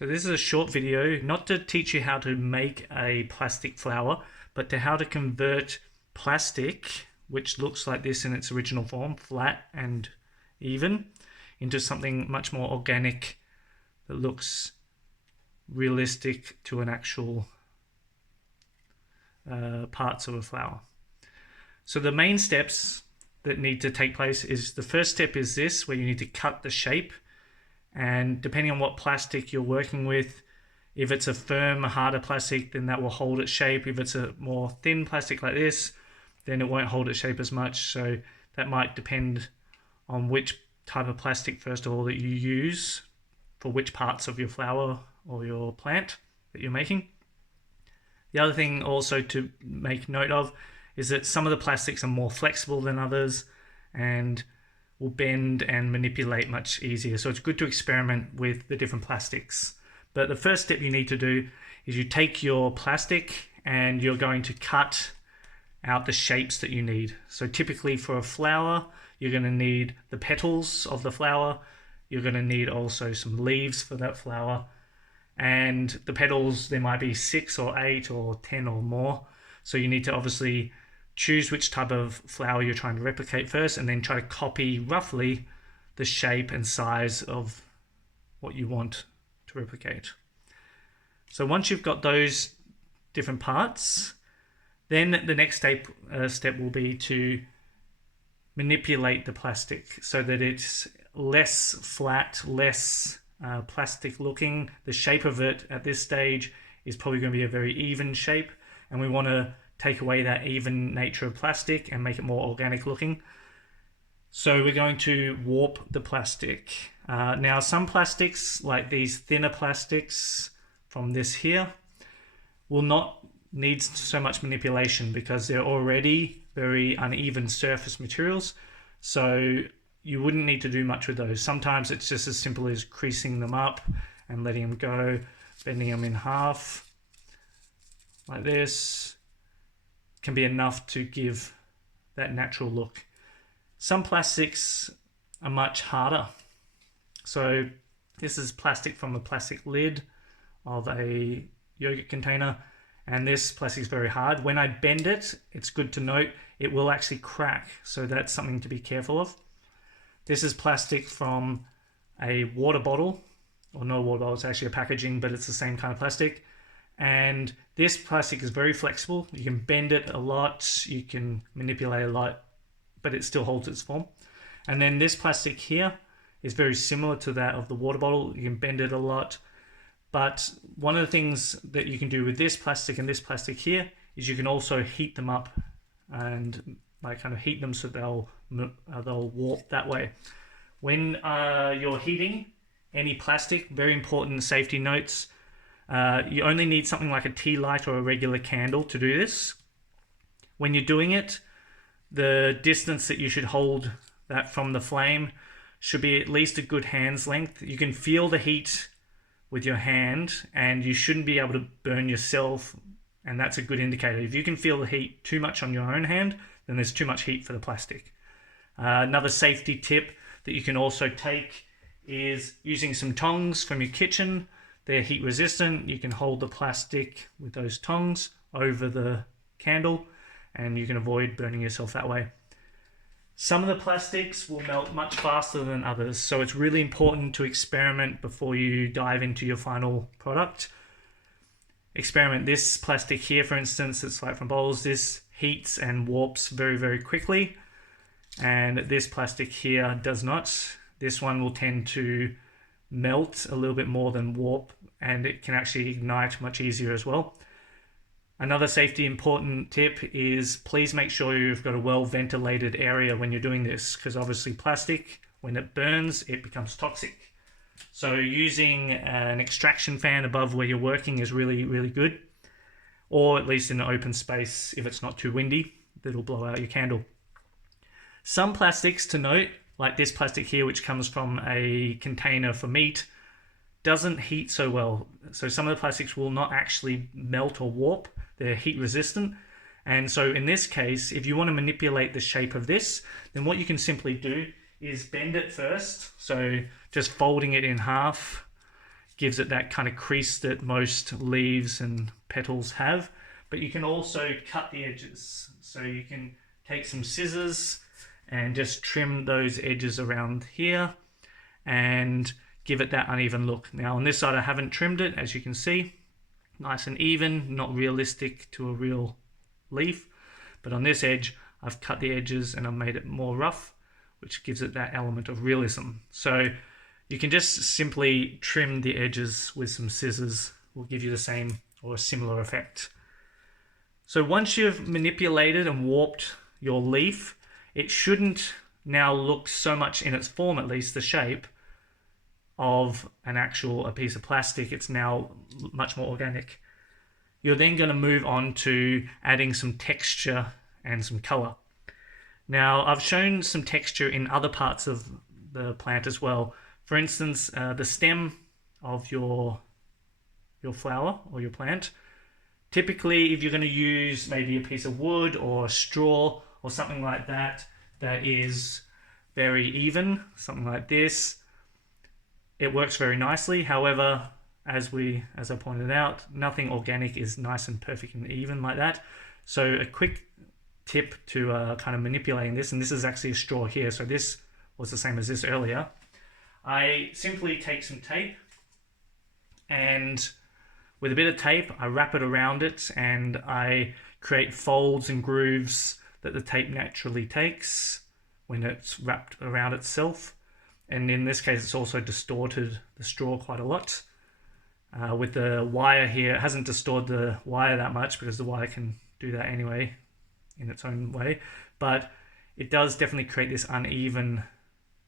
So this is a short video, not to teach you how to make a plastic flower, but to how to convert plastic, which looks like this in its original form, flat and even, into something much more organic that looks realistic to an actual parts of a flower. So the main steps that need to take place is, the first step is this, where you need to cut the shape. And depending on what plastic you're working with, if it's a firm, harder plastic, then that will hold its shape. If it's a more thin plastic like this, then it won't hold its shape as much. So that might depend on which type of plastic, first of all, that you use for which parts of your flower or your plant that you're making. The other thing also to make note of is that some of the plastics are more flexible than others and will bend and manipulate much easier. So it's good to experiment with the different plastics. But the first step you need to do is you take your plastic and you're going to cut out the shapes that you need. So typically for a flower, you're going to need the petals of the flower. You're going to need also some leaves for that flower. And the petals, there might be 6 or 8 or 10 or more. So you need to obviously choose which type of flower you're trying to replicate first, and then try to copy roughly the shape and size of what you want to replicate. So once you've got those different parts, then the next step will be to manipulate the plastic so that it's less flat, less plastic looking. The shape of it at this stage is probably going to be a very even shape, and we want to take away that even nature of plastic and make it more organic looking. So we're going to warp the plastic. Now some plastics, like these thinner plastics from this here, will not need so much manipulation because they're already very uneven surface materials. So you wouldn't need to do much with those. Sometimes it's just as simple as creasing them up and letting them go, bending them in half like this can be enough to give that natural look. Some plastics are much harder. So this is plastic from a plastic lid of a yogurt container, and this plastic is very hard. When I bend it, it's good to note, it will actually crack, so that's something to be careful of. This is plastic from a water bottle, or no water bottle, it's actually a packaging, but it's the same kind of plastic. And this plastic is very flexible. You can bend it a lot, you can manipulate a lot, but it still holds its form. And then this plastic here is very similar to that of the water bottle. You can bend it a lot. But one of the things that you can do with this plastic and this plastic here is you can also heat them up and like kind of heat them so they'll warp that way. When you're heating any plastic, very important safety notes. You only need something like a tea light or a regular candle to do this. When you're doing it, the distance that you should hold that from the flame should be at least a good hand's length. You can feel the heat with your hand and you shouldn't be able to burn yourself, and that's a good indicator. If you can feel the heat too much on your own hand, then there's too much heat for the plastic. Another safety tip that you can also take is using some tongs from your kitchen. They're heat resistant. You can hold the plastic with those tongs over the candle and you can avoid burning yourself that way. Some of the plastics will melt much faster than others, so it's really important to experiment before you dive into your final product. Experiment. This plastic here, for instance, it's like from bowls, this heats and warps very, very quickly, and this plastic here does not. This one will tend to melt a little bit more than warp, and it can actually ignite much easier as well. Another safety important tip is please make sure you've got a well ventilated area when you're doing this, because obviously plastic, when it burns, it becomes toxic. So using an extraction fan above where you're working is really, really good, or at least in an open space if it's not too windy, that'll blow out your candle. Some plastics to note, like this plastic here, which comes from a container for meat, doesn't heat so well. So some of the plastics will not actually melt or warp. They're heat resistant. And so in this case, if you want to manipulate the shape of this, then what you can simply do is bend it first. So just folding it in half, gives it that kind of crease that most leaves and petals have. But you can also cut the edges. So you can take some scissors and just trim those edges around here and give it that uneven look. Now on this side I haven't trimmed it, as you can see, nice and even, not realistic to a real leaf. But on this edge I've cut the edges and I've made it more rough, which gives it that element of realism. So you can just simply trim the edges with some scissors, will give you the same or a similar effect. So once you've manipulated and warped your leaf, it shouldn't now look so much, in its form at least, the shape of a piece of plastic. It's now much more organic. You're then going to move on to adding some texture and some color. Now I've shown some texture in other parts of the plant as well. For instance, the stem of your flower or your plant. Typically, if you're going to use maybe a piece of wood or a straw or something like that, that is very even, something like this, it works very nicely. However, as I pointed out, nothing organic is nice and perfect and even like that. So a quick tip to kind of manipulating this, and this is actually a straw here, so this was the same as this earlier. I simply take some tape, and with a bit of tape I wrap it around it and I create folds and grooves that the tape naturally takes when it's wrapped around itself. And in this case it's also distorted the straw quite a lot. With the wire here, it hasn't distorted the wire that much because the wire can do that anyway in its own way, but it does definitely create this uneven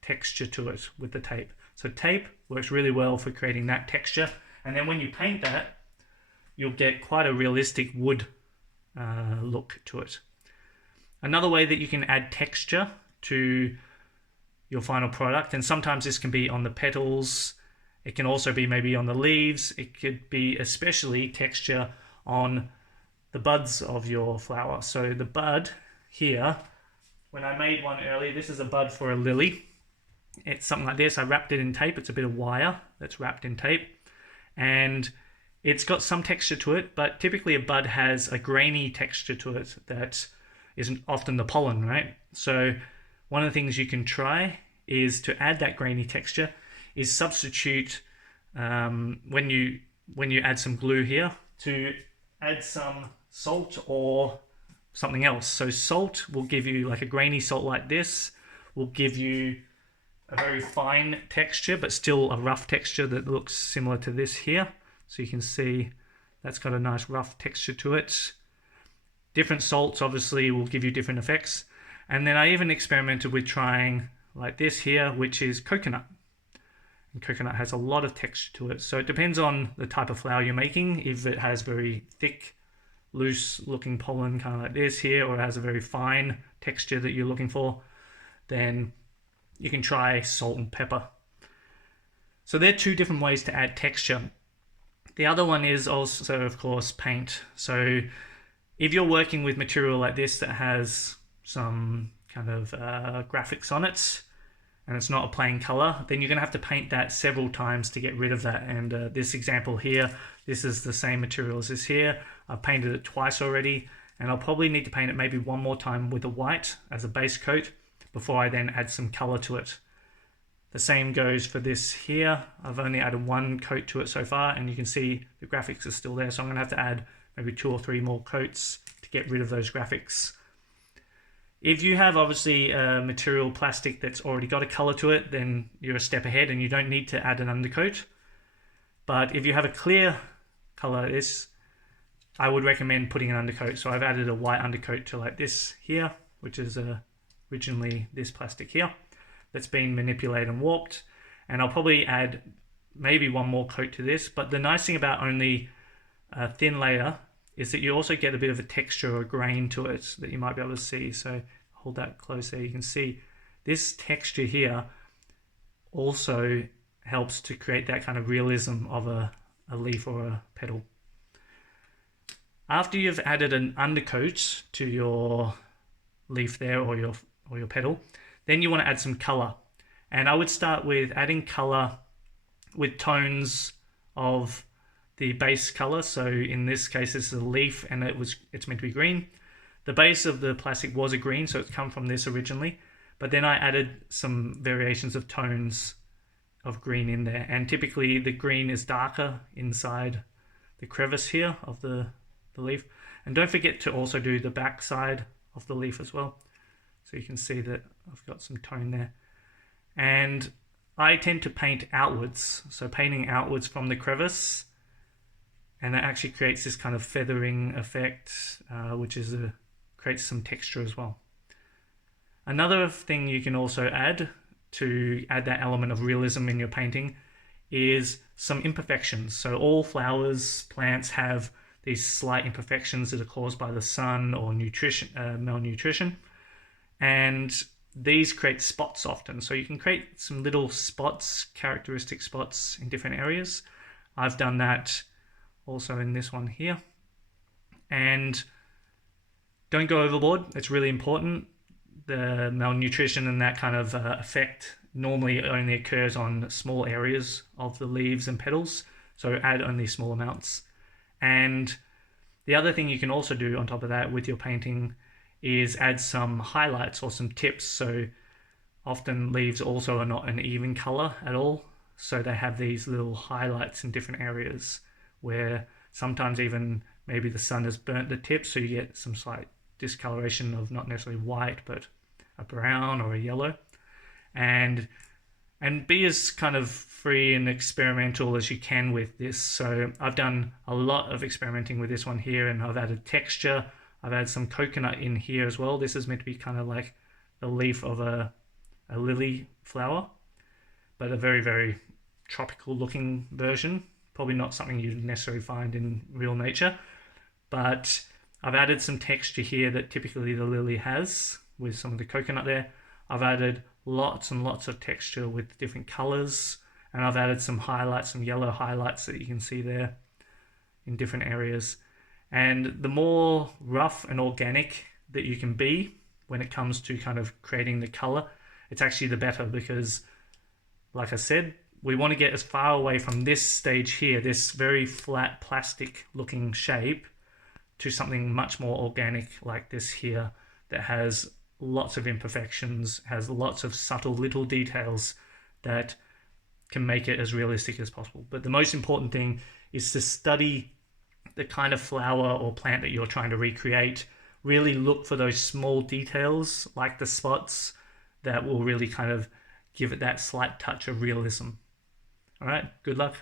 texture to it with the tape. So tape works really well for creating that texture, and then when you paint that, you'll get quite a realistic wood look to it. Another way that you can add texture to your final product, and sometimes this can be on the petals, it can also be maybe on the leaves, it could be especially texture on the buds of your flower. So the bud here, when I made one earlier, this is a bud for a lily. It's something like this. I wrapped it in tape. It's a bit of wire that's wrapped in tape, and it's got some texture to it, but typically a bud has a grainy texture to it that isn't often the pollen, right? So one of the things you can try is to add that grainy texture is substitute when you add some glue here, to add some salt or something else. So salt will give you, like a grainy salt like this, will give you a very fine texture, but still a rough texture that looks similar to this here. So you can see that's got a nice rough texture to it. Different salts obviously will give you different effects. And then I even experimented with trying like this here, which is coconut. And coconut has a lot of texture to it. So it depends on the type of flower you're making. If it has very thick, loose looking pollen, kind of like this here, or it has a very fine texture that you're looking for, then you can try salt and pepper. So there are two different ways to add texture. The other one is also, of course, paint. So if you're working with material like this that has some kind of graphics on it, and it's not a plain color, then you're going to have to paint that several times to get rid of that. And this example here, this is the same material as this here. I've painted it twice already, and I'll probably need to paint it maybe one more time with a white as a base coat before I then add some color to it. The same goes for this here. I've only added one coat to it so far, and you can see the graphics are still there, so I'm going to have to add maybe 2 or 3 more coats to get rid of those graphics. If you have obviously material plastic that's already got a color to it, then you're a step ahead and you don't need to add an undercoat. But if you have a clear color like this, I would recommend putting an undercoat. So I've added a white undercoat to like this here, which is originally this plastic here that's been manipulated and warped. And I'll probably add maybe one more coat to this. But the nice thing about only a thin layer is that you also get a bit of a texture or grain to it that you might be able to see. So hold that close there. You can see this texture here also helps to create that kind of realism of a leaf or a petal. After you've added an undercoat to your leaf there or your petal, then you want to add some color. And I would start with adding color with tones of the base color. So in this case, this is a leaf and it's meant to be green. The base of the plastic was a green, so it's come from this originally. But then I added some variations of tones of green in there. And typically the green is darker inside the crevice here of the leaf. And don't forget to also do the back side of the leaf as well. So you can see that I've got some tone there. And I tend to paint outwards. So painting outwards from the crevice. And that actually creates this kind of feathering effect, which is creates some texture as well. Another thing you can also add to add that element of realism in your painting is some imperfections. So all flowers, plants have these slight imperfections that are caused by the sun or malnutrition. And these create spots often. So you can create some little spots, characteristic spots in different areas. I've done that also in this one here. And don't go overboard. It's really important. The malnutrition and that kind of effect normally only occurs on small areas of the leaves and petals. So add only small amounts. And the other thing you can also do on top of that with your painting is add some highlights or some tips. So often leaves also are not an even color at all. So they have these little highlights in different areas where sometimes even maybe the sun has burnt the tips, so you get some slight discoloration of not necessarily white, but a brown or a yellow. And be as kind of free and experimental as you can with this. So I've done a lot of experimenting with this one here, and I've added texture. I've added some coconut in here as well. This is meant to be kind of like the leaf of a lily flower, but a very, very tropical looking version. Probably not something you'd necessarily find in real nature, but I've added some texture here that typically the lily has with some of the coconut there. I've added lots and lots of texture with different colors, and I've added some highlights, some yellow highlights that you can see there in different areas. And the more rough and organic that you can be when it comes to kind of creating the color, it's actually the better, because like I said, we want to get as far away from this stage here, this very flat plastic looking shape, to something much more organic like this here that has lots of imperfections, has lots of subtle little details that can make it as realistic as possible. But the most important thing is to study the kind of flower or plant that you're trying to recreate. Really look for those small details like the spots that will really kind of give it that slight touch of realism. All right, good luck.